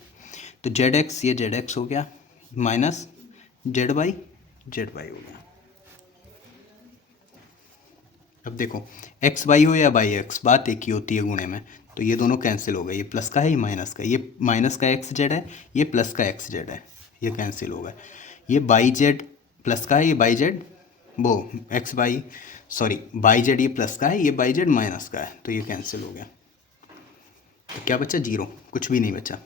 तो जेड एक्स, ये जेड एक्स हो गया, माइनस जेड वाई हो गया। अब देखो एक्स वाई हो या बाई एक्स, बात एक ही होती है गुणे में, तो ये दोनों कैंसिल हो गए, ये प्लस का है ये माइनस का, ये माइनस का एक्स जेड है, ये प्लस का एक्स जेड है, ये कैंसिल हो गए। ये बाई जेड प्लस का है, ये बाई जेड वो x by sorry by Z ये प्लस का है, ये बाई जेड माइनस का है, तो ये कैंसिल हो गया। तो क्या बचा, 0, कुछ भी नहीं बचा,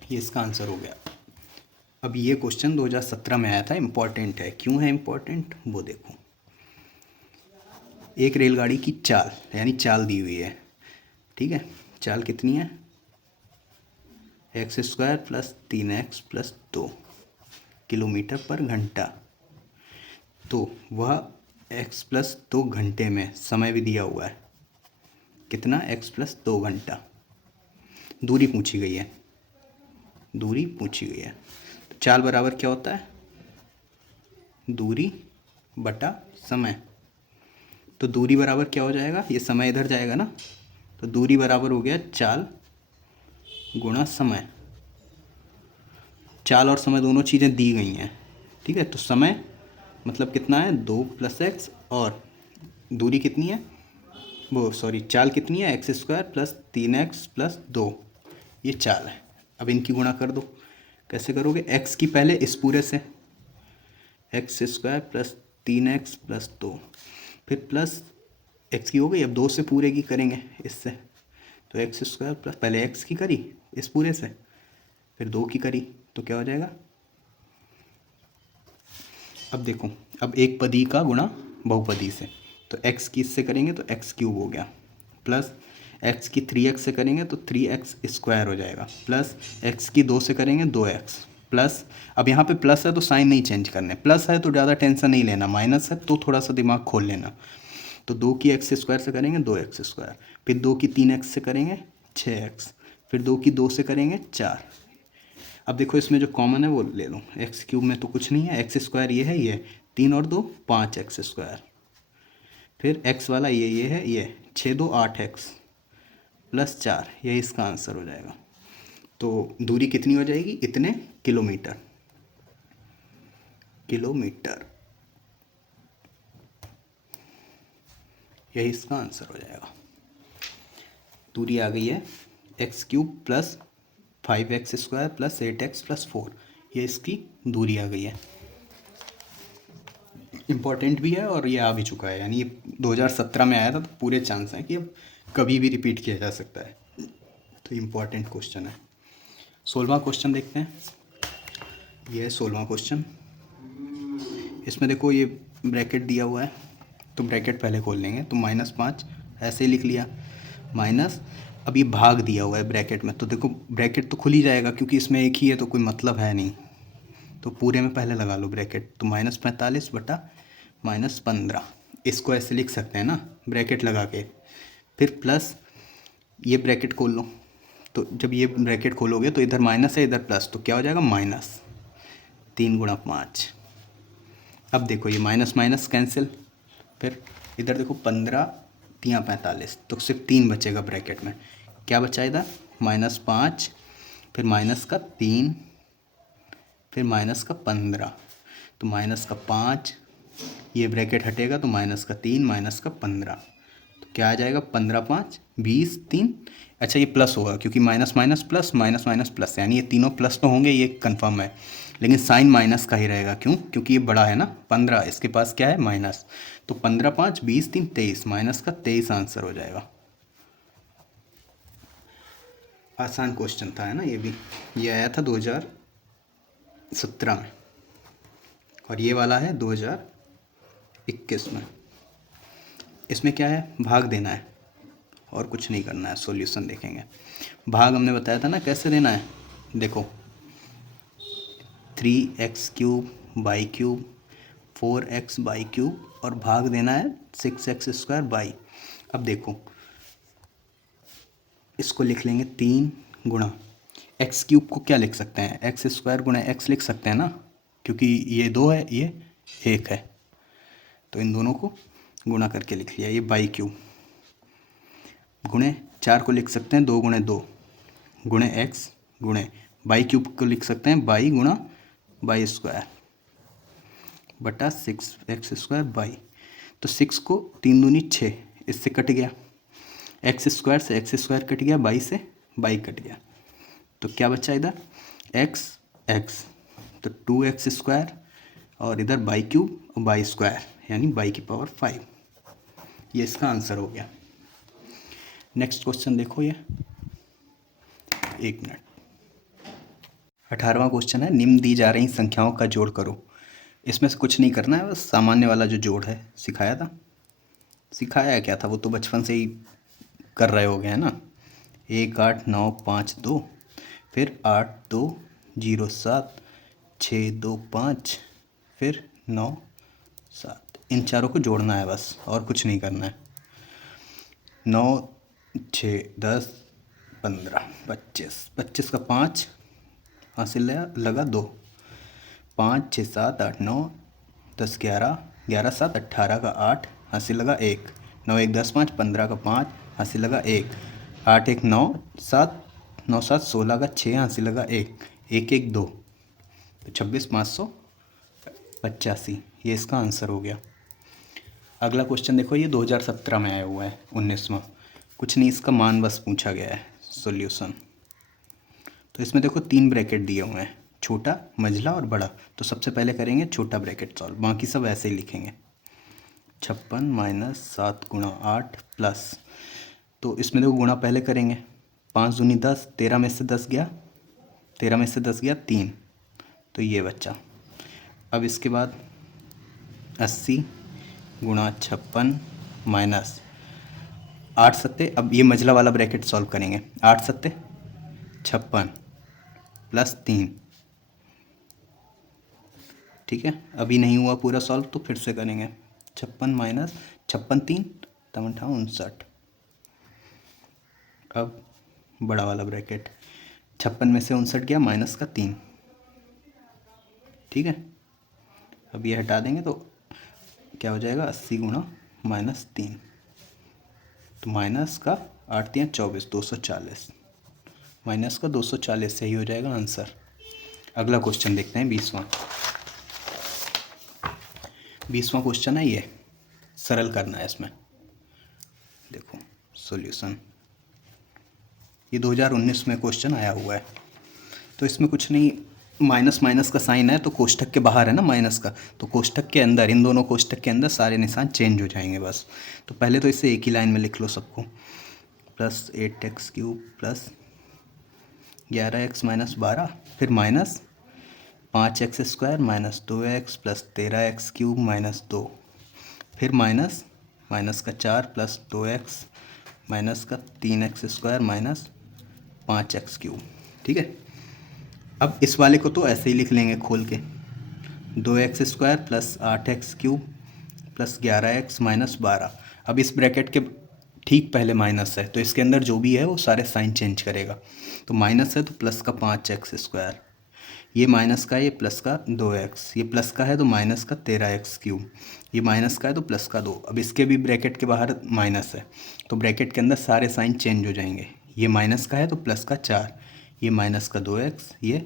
ये इसका आंसर हो गया। अब ये क्वेश्चन 2017 में आया था, इम्पॉर्टेंट है, क्यों है इम्पॉर्टेंट वो देखो। एक रेलगाड़ी की चाल, यानी चाल दी हुई है, ठीक है, चाल कितनी है, x square plus 3x plus 2 kilometre पर घंटा। तो वह x प्लस 2 घंटे में समय भी दिया हुआ है, कितना, x प्लस 2 घंटा। दूरी पूछी गई है, दूरी पूछी गई है। तो चाल बराबर क्या होता है, दूरी बटा समय। तो दूरी बराबर क्या हो जाएगा, ये समय इधर जाएगा ना, तो दूरी बराबर हो गया चाल गुणा समय। चाल और समय दोनों चीज़ें दी गई हैं, ठीक है। तो समय मतलब कितना है, 2 प्लस एक्स, और दूरी कितनी है, वो सॉरी चाल कितनी है, x square plus 3x plus 2, ये चाल है। अब इनकी गुणा कर दो, कैसे करोगे, x की पहले इस पूरे से, x square plus 3x plus 2, फिर प्लस x की हो गई, अब 2 से पूरे की करेंगे इससे, तो एक्स स्क्वायर प्लस पहले x की करी इस पूरे से, फिर 2 की करी, तो क्या हो जाएगा। अब देखो, अब एक पदी का गुणा बहुपदी से, तो x की इससे करेंगे तो x क्यूब हो गया, प्लस x की 3x से करेंगे तो 3x स्क्वायर हो जाएगा, प्लस x की 2 से करेंगे 2x, प्लस अब यहाँ पे प्लस है तो साइन नहीं चेंज करने, प्लस है तो ज़्यादा टेंशन नहीं लेना, माइनस है तो थोड़ा सा दिमाग खोल लेना। तो 2 की x स्क्वायर से करेंगे 2x स्क्वायर, फिर 2 की 3x से करेंगे 6x, फिर 2 की 2 से करेंगे 4। अब देखो इसमें जो कॉमन है वो ले लो, एक्स क्यूब में तो कुछ नहीं है, एक्स स्क्वायर ये है, ये 3 और 2 5x स्क्वायर, फिर x वाला ये है, ये 6 2 8x प्लस 4, ये इसका आंसर हो जाएगा। तो दूरी कितनी हो जाएगी, इतने किलोमीटर, किलोमीटर, यही इसका आंसर हो जाएगा। दूरी आ गई है x cube plus 5x square plus 8x plus 4, ये इसकी दूरी आ गई है। इम्पॉर्टेंट भी है और ये आ भी चुका है, यानी ये 2017 में आया था, तो पूरे चांस हैं कि अब कभी भी रिपीट किया जा सकता है, तो इम्पॉर्टेंट क्वेश्चन है। 16वां क्वेश्चन देखते हैं, ये है 16वां क्वेश्चन। इसमें देखो ये ब्रैकेट दिया हुआ है, तो ब्रैकेट पहले खोल लेंगे, तो -5 ऐसे ही लिख लिया माइनस। अब ये भाग दिया हुआ है ब्रैकेट में, तो देखो ब्रैकेट तो खुल ही जाएगा क्योंकि इसमें एक ही है, तो कोई मतलब है नहीं, तो पूरे में पहले लगा लो ब्रैकेट, तो -45 बटा -15, इसको ऐसे लिख सकते हैं ना ब्रैकेट लगा के। फिर प्लस ये ब्रैकेट खोल लो, तो जब ये ब्रैकेट खोलोगे तो इधर माइनस है इधर प्लस, तो क्या हो जाएगा -3 × 5। अब देखो ये माइनस माइनस कैंसिल, फिर इधर देखो 15 3 45, तो सिर्फ 3 बचेगा ब्रैकेट में। क्या बचा इधर -5, फिर -3, फिर -15, तो -5, ये ब्रैकेट हटेगा तो -3 -15, तो क्या आ जाएगा 15 5 20 3। अच्छा ये प्लस होगा क्योंकि minus minus plus minus minus plus, यानी ये तीनों प्लस तो होंगे, ये कंफर्म है, लेकिन साइन माइनस का ही रहेगा। क्यों? क्योंकि ये बड़ा है ना 15, इसके पास क्या है माइनस, तो 15 5 20 3 23, माइनस का 23 आंसर हो जाएगा। आसान क्वेश्चन था है ना ये भी, ये आया था 2017 में और ये वाला है 2021 में। इसमें क्या है, भाग देना है और कुछ नहीं करना है। सॉल्यूशन देखेंगे, भाग हमने बताया था ना कैसे देना है, देखो 3x³ / 4x/³ और भाग देना है 6x² अब देखो इसको लिख लेंगे 3 गुणा x³ को क्या लिख सकते हैं, x² × x लिख सकते हैं ना, क्योंकि ये 2 है ये 1 है, तो इन दोनों को गुणा करके लिख लिया। ये /³ गुणे 4 को लिख सकते हैं 2 × 2 गुणे x गुणे /³ को लिख सकते हैं y गुणा y² बटा 6x², तो 6 को 3 दूनी 6, इससे कट गया, x² से x² कट गया, y से y कट गया, तो क्या बचा इधर x तो 2x² और इधर /³ और y² यानी y⁵, ये इसका आंसर हो गया। नेक्स्ट क्वेश्चन देखो, ये 1 मिनट। 18वां क्वेश्चन है, निम्न दी जा रही संख्याओं का जोड़ करो। इसमें से कुछ नहीं करना है, बस सामान्य वाला जो जोड़ है सिखाया था, सिखाया क्या था वो तो बचपन से ही कर रहे हो गए है ना। 1 8 9 5 2, फिर 8 2 0 7 6 2 5, फिर 9 7, इन चारों को जोड़ना है बस, और कुछ नहीं करना है। 9 6 10 15 25, 25 का 5 हासिल लगा 2, 5 6 7 8 9 10 11 11 7 18 का 8 हासिल लगा 1, 9 1 10 5 15 का 5 हासिल लगा 1, 8 1 9 7 9 7 16 का 6 हासिल लगा 1, 1 1 2, तो 26 585, ये इसका आंसर हो गया। अगला क्वेश्चन देखो, ये 2017 में आया हुआ है, 19वां, कुछ नहीं इसका मान बस पूछा गया है। सॉल्यूशन, तो इसमें देखो 3 ब्रैकेट दिए हुए हैं, छोटा मझला और बड़ा, तो सबसे पहले करेंगे छोटा ब्रैकेट सॉल्व, बाकी सब ऐसे ही लिखेंगे। 56 - 7 × 8 प्लस, तो इसमें देखो गुणा पहले करेंगे, 5 दूनी 10, 13 में से 10 गया, 13 में से 10 गया 3, तो ये बच्चा। अब इसके बाद 80 × 56 माइनस 8 सत्ते, अब ये मझला वाला ब्रैकेट सॉल्व करेंगे, 8 सत्ते 56 प्लस 3, ठीक है। अभी नहीं हुआ पूरा सॉल्व तो फिर से करेंगे, 56 माइनस 56 3 59। अब बड़ा वाला ब्रैकेट, 56 में से 59 गया, माइनस का 3, ठीक है। अब ये हटा देंगे तो क्या हो जाएगा, 80 × -3, तो माइनस का 8 3 24 240, माइनस का 240 सही हो जाएगा आंसर। अगला क्वेश्चन देखते हैं, 20वां क्वेश्चन है, ये सरल करना है। इसमें देखो सॉल्यूशन, ये 2019 में क्वेश्चन आया हुआ है, तो इसमें कुछ नहीं, माइनस माइनस का साइन है तो कोष्ठक के बाहर है ना माइनस का, तो कोष्ठक के अंदर, इन दोनों कोष्ठक के अंदर सारे निशान चेंज हो जाएंगे बस। तो पहले तो इसे एक ही लाइन में लिख लो सबको, प्लस 8x³ प्लस 11x - 12, फिर minus 5x² minus 2x plus 13x³ minus 2, फिर माइनस माइनस का 4 प्लस 2x माइनस का 3x² माइनस 5x³। ठीक है, अब इस वाले को तो ऐसे ही लिख लेंगे खोल के, 2x² plus 8x³ plus 11x minus 12। अब इस ब्रैकेट के ठीक पहले माइनस है तो इसके अंदर जो भी है वो सारे साइन चेंज करेगा। तो माइनस है तो प्लस का 5x², ये माइनस का है, ये प्लस का 2x, ये प्लस का है तो माइनस का 13x³, ये माइनस का है तो प्लस का 2। अब इसके भी ब्रैकेट के बाहर माइनस है तो ब्रैकेट के अंदर सारे साइन चेंज हो जाएंगे। ये माइनस का है तो प्लस का 4, ये माइनस का 2x, ये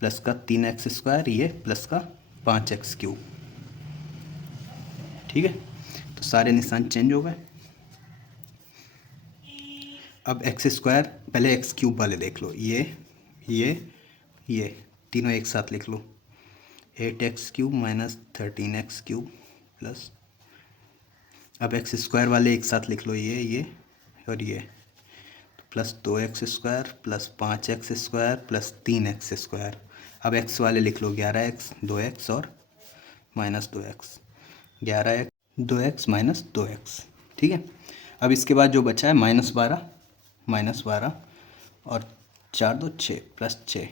प्लस का 3x², ये प्लस का 5x³। ठीक है, तो सारे निशान चेंज हो गए। अब x², पहले x³ वाले देख लो, ये तीनों एक साथ लिख लो, 8x³ माइनस 13x³ प्लस, अब x² वाले एक साथ लिख लो, ये और ये, तो plus 2x² plus 5x² plus 3x²। अब x वाले लिख लो, 11x 2x और minus 2x, 11x 2x minus 2x। ठीक है, अब इसके बाद जो बचा है -12 और 4 2 6 प्लस 6।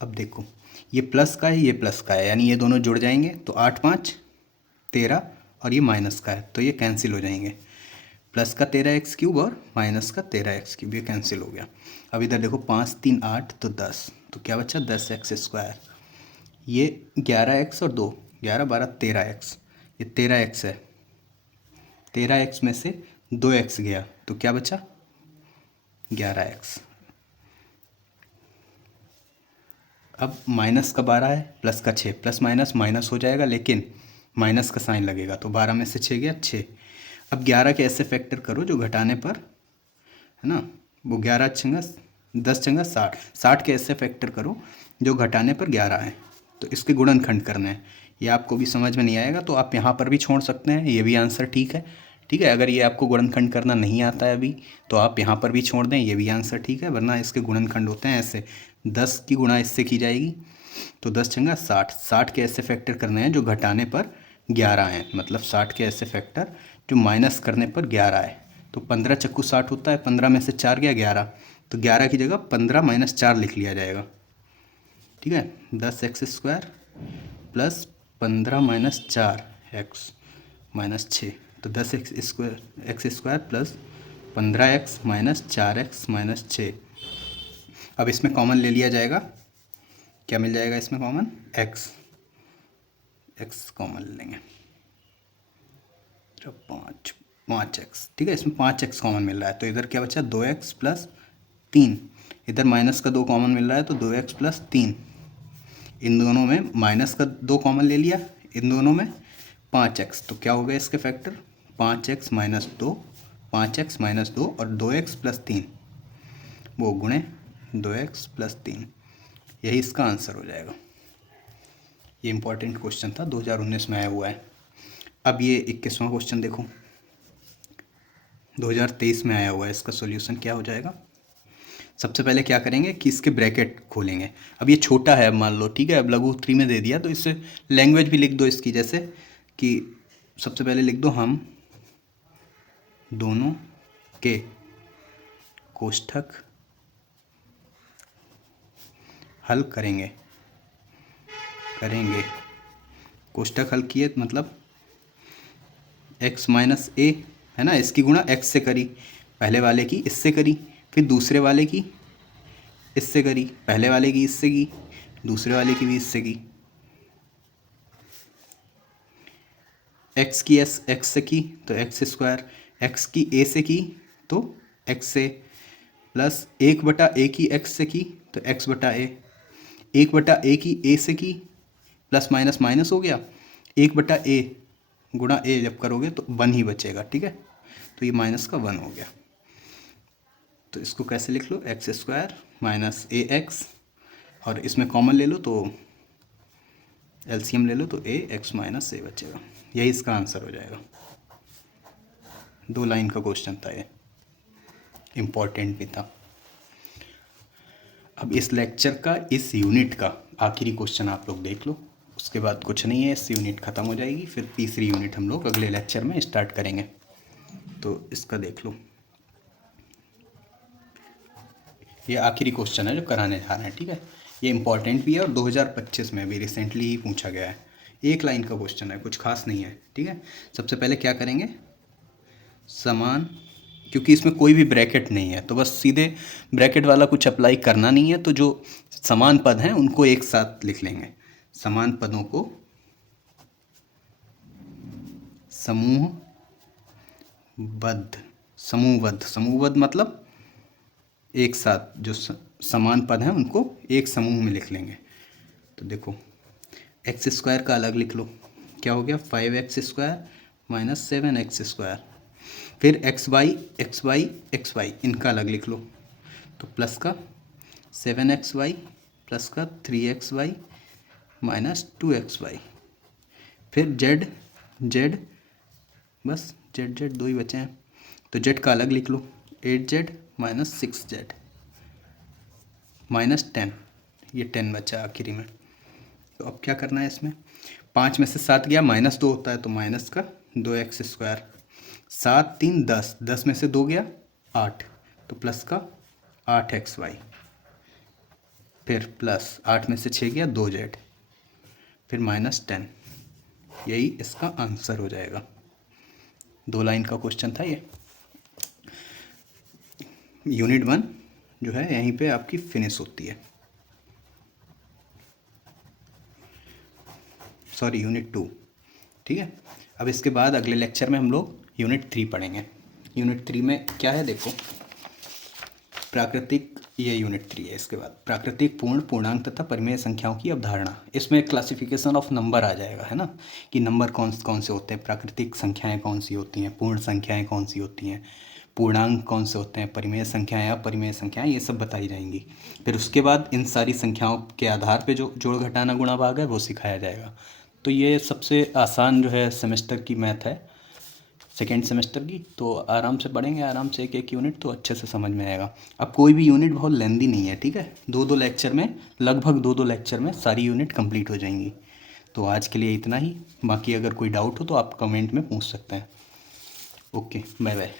अब देखो ये प्लस का है, ये प्लस का है, यानी ये दोनों जुड़ जाएंगे तो 8 5 13 और ये माइनस का है तो ये कैंसिल हो जाएंगे। प्लस का 13x³ और माइनस का 13x³, ये कैंसिल हो गया। अब इधर देखो 5 3 8 तो 10, तो क्या बचा 10x²। ये 11x और 2 11 12 13x, ये 13x है, 13x में से 2x गया तो क्या बचा 11x। अब माइनस का 12 है, प्लस का 6, प्लस माइनस माइनस हो जाएगा लेकिन माइनस का साइन लगेगा तो 12 में से 6 गया 6। अब 11 के ऐसे फैक्टर करो जो घटाने पर, है ना, वो 11 छंगा 10 छंगा 60, 60 के ऐसे फैक्टर करो जो घटाने पर 11 है, तो इसके गुणनखंड करने हैं। ये आपको भी समझ में नहीं आएगा तो आप यहाँ पर भी छोड़ सकते हैं, ये भी आंसर ठीक है। ठीक है, अगर ये आपको गुणनखंड करना नहीं आता है अभी तो आप यहाँ पर भी छोड़ दें, ये भी आंसर ठीक है, वरना इसके गुणनखंड होते हैं ऐसे, 10 की गुणा इससे की जाएगी तो 10 छंगा 60, 60 के ऐसे फैक्टर करने हैं जो घटाने पर 11 हैं, मतलब 60 के ऐसे फैक्टर जो माइनस करने पर 11 है। तो 15 चक्कू 60 होता है, 15 में से 4 गया 11, तो 11 की जगह 15 माइनस 4 लिख लिया जाएगा। ठीक है, 10x² plus 15 minus 4 x minus 6, तो 10x² plus 15x minus 4x minus 6। अब इसमें कॉमन ले लिया जाएगा, क्या मिल जाएगा इसमें कॉमन, x कॉमन ले लेंगे, 5x। ठीक है, इसमें 5x कॉमन मिल रहा है तो इधर क्या बचा 2x प्लस 3, इधर माइनस का 2 कॉमन मिल रहा है तो 2x प्लस 3, इन दोनों में माइनस का 2 कॉमन ले लिया, इन दोनों में 5x, तो क्या हो गया इसके factor 5x minus 2, 5x minus 2 और 2x प्लस 3, वो गुणे 2x प्लस 3, यही इसका आंसर हो जाएगा। ये इंपॉर्टेंट क्वेश्चन था, 2019 में आया हुआ है। अब ये 21वां क्वेश्चन देखो, 2023 में आया हुआ है, इसका सॉल्यूशन क्या हो जाएगा। सबसे पहले क्या करेंगे कि इसके ब्रैकेट खोलेंगे। अब ये छोटा है, अब मान लो, ठीक है, अब लघु 3 में दे दिया तो इससे लैंग्वेज भी लिख दो इसकी, जैसे कि सबसे पहले लिख दो हम दोनों के कोष्ठक हल करेंगे, कोष्ठक हल किए मतलब x माइनस a, है ना, इसकी गुणा x से करी, पहले वाले की इससे करी, फिर दूसरे वाले की इससे करी, पहले वाले की इससे की, दूसरे वाले की भी इससे की, x की x से की तो x², x की a से की तो x से, प्लस 1/a की x से की तो x/a, 1/a की a से की, प्लस माइनस माइनस हो गया, 1/a गुणा a जब करोगे तो 1 ही बचेगा। ठीक है, तो ये माइनस का 1 हो गया, तो इसको कैसे लिख लो, x² माइनस ax, और इसमें कॉमन ले लो तो एलसीएम ले लो तो ax माइनस a बचेगा, यही इसका आंसर हो जाएगा। 2 लाइन का क्वेश्चन था ये, इम्पॉर्टेंट भी था। अब इस लेक्चर का, इस यूनिट का आखिरी क्वेश्चन आप लोग देख लो, उसके बाद कुछ नहीं है, इस यूनिट ख़त्म हो जाएगी। फिर तीसरी यूनिट हम लोग अगले लेक्चर में स्टार्ट करेंगे। तो इसका देख लो, ये आखिरी क्वेश्चन है जो कराने जा रहे हैं, ठीक है। ये इंपॉर्टेंट भी है और 2025 में अभी रिसेंटली ही पूछा गया है। एक लाइन का क्वेश्चन है, कुछ खास नहीं है, ठीक है। सबसे पहले क्या करेंगे, समान, क्योंकि इसमें कोई भी ब्रैकेट नहीं है तो बस सीधे ब्रैकेट वाला कुछ अप्लाई करना नहीं है। तो जो समान पद हैं उनको एक साथ लिख लेंगे। समान पदों को समूहबद्ध मतलब एक साथ, जो समान पद हैं उनको एक समूह में लिख लेंगे। तो देखो, एक्स स्क्वायर का अलग लिख लो, क्या हो गया 5x² माइनस 7x²। फिर एक्स वाई इनका अलग लिख लो, तो प्लस का 7xy प्लस का 3xy माइनस 2xy। फिर जेड बस जेड दो ही बचे हैं, तो जेड का अलग लिख लो, 8z माइनस 6z माइनस 10, ये 10 बचा आखिरी में। तो अब क्या करना है इसमें, 5 में से 7 गया, -2 होता है तो माइनस का 2x²। 7 3 10, 10 में से 2 गया 8, तो प्लस का 8xy। फिर प्लस 8 में से 6 गया 2z, फिर -10। यही इसका आंसर हो जाएगा। 2 लाइन का क्वेश्चन था ये। यूनिट 1 जो है यहीं पे आपकी फिनिश होती है, सॉरी यूनिट 2, ठीक है। अब इसके बाद अगले लेक्चर में हम लोग यूनिट 3 पढ़ेंगे। यूनिट 3 में क्या है देखो, प्राकृतिक, ये यूनिट 3 है। इसके बाद प्राकृतिक, पूर्ण, पूर्णांक तथा परिमेय संख्याओं की अवधारणा। इसमें क्लासिफिकेशन ऑफ नंबर आ जाएगा, है ना, कि नंबर कौन कौन से होते हैं, प्राकृतिक संख्याएं कौन सी होती हैं, पूर्ण संख्याएं कौन सी होती हैं, पूर्णांक कौन से होते हैं, परिमेय संख्याएं या परिमेय संख्याएं, ये सब बताई जाएंगी। फिर उसके बाद इन सारी संख्याओं के आधार पर जो जोड़ घटाना गुणा भाग है वो सिखाया जाएगा। तो ये सबसे आसान जो है सेमेस्टर की मैथ है, सेकेंड सेमेस्टर की। तो आराम से पढ़ेंगे, आराम से एक एक यूनिट, तो अच्छे से समझ में आएगा। अब कोई भी यूनिट बहुत लेंदी नहीं है, ठीक है। 2-2 लेक्चर में, लगभग 2-2 लेक्चर में सारी यूनिट कंप्लीट हो जाएंगी। तो आज के लिए इतना ही। बाकी अगर कोई डाउट हो तो आप कमेंट में पूछ सकते हैं। Okay, bye bye.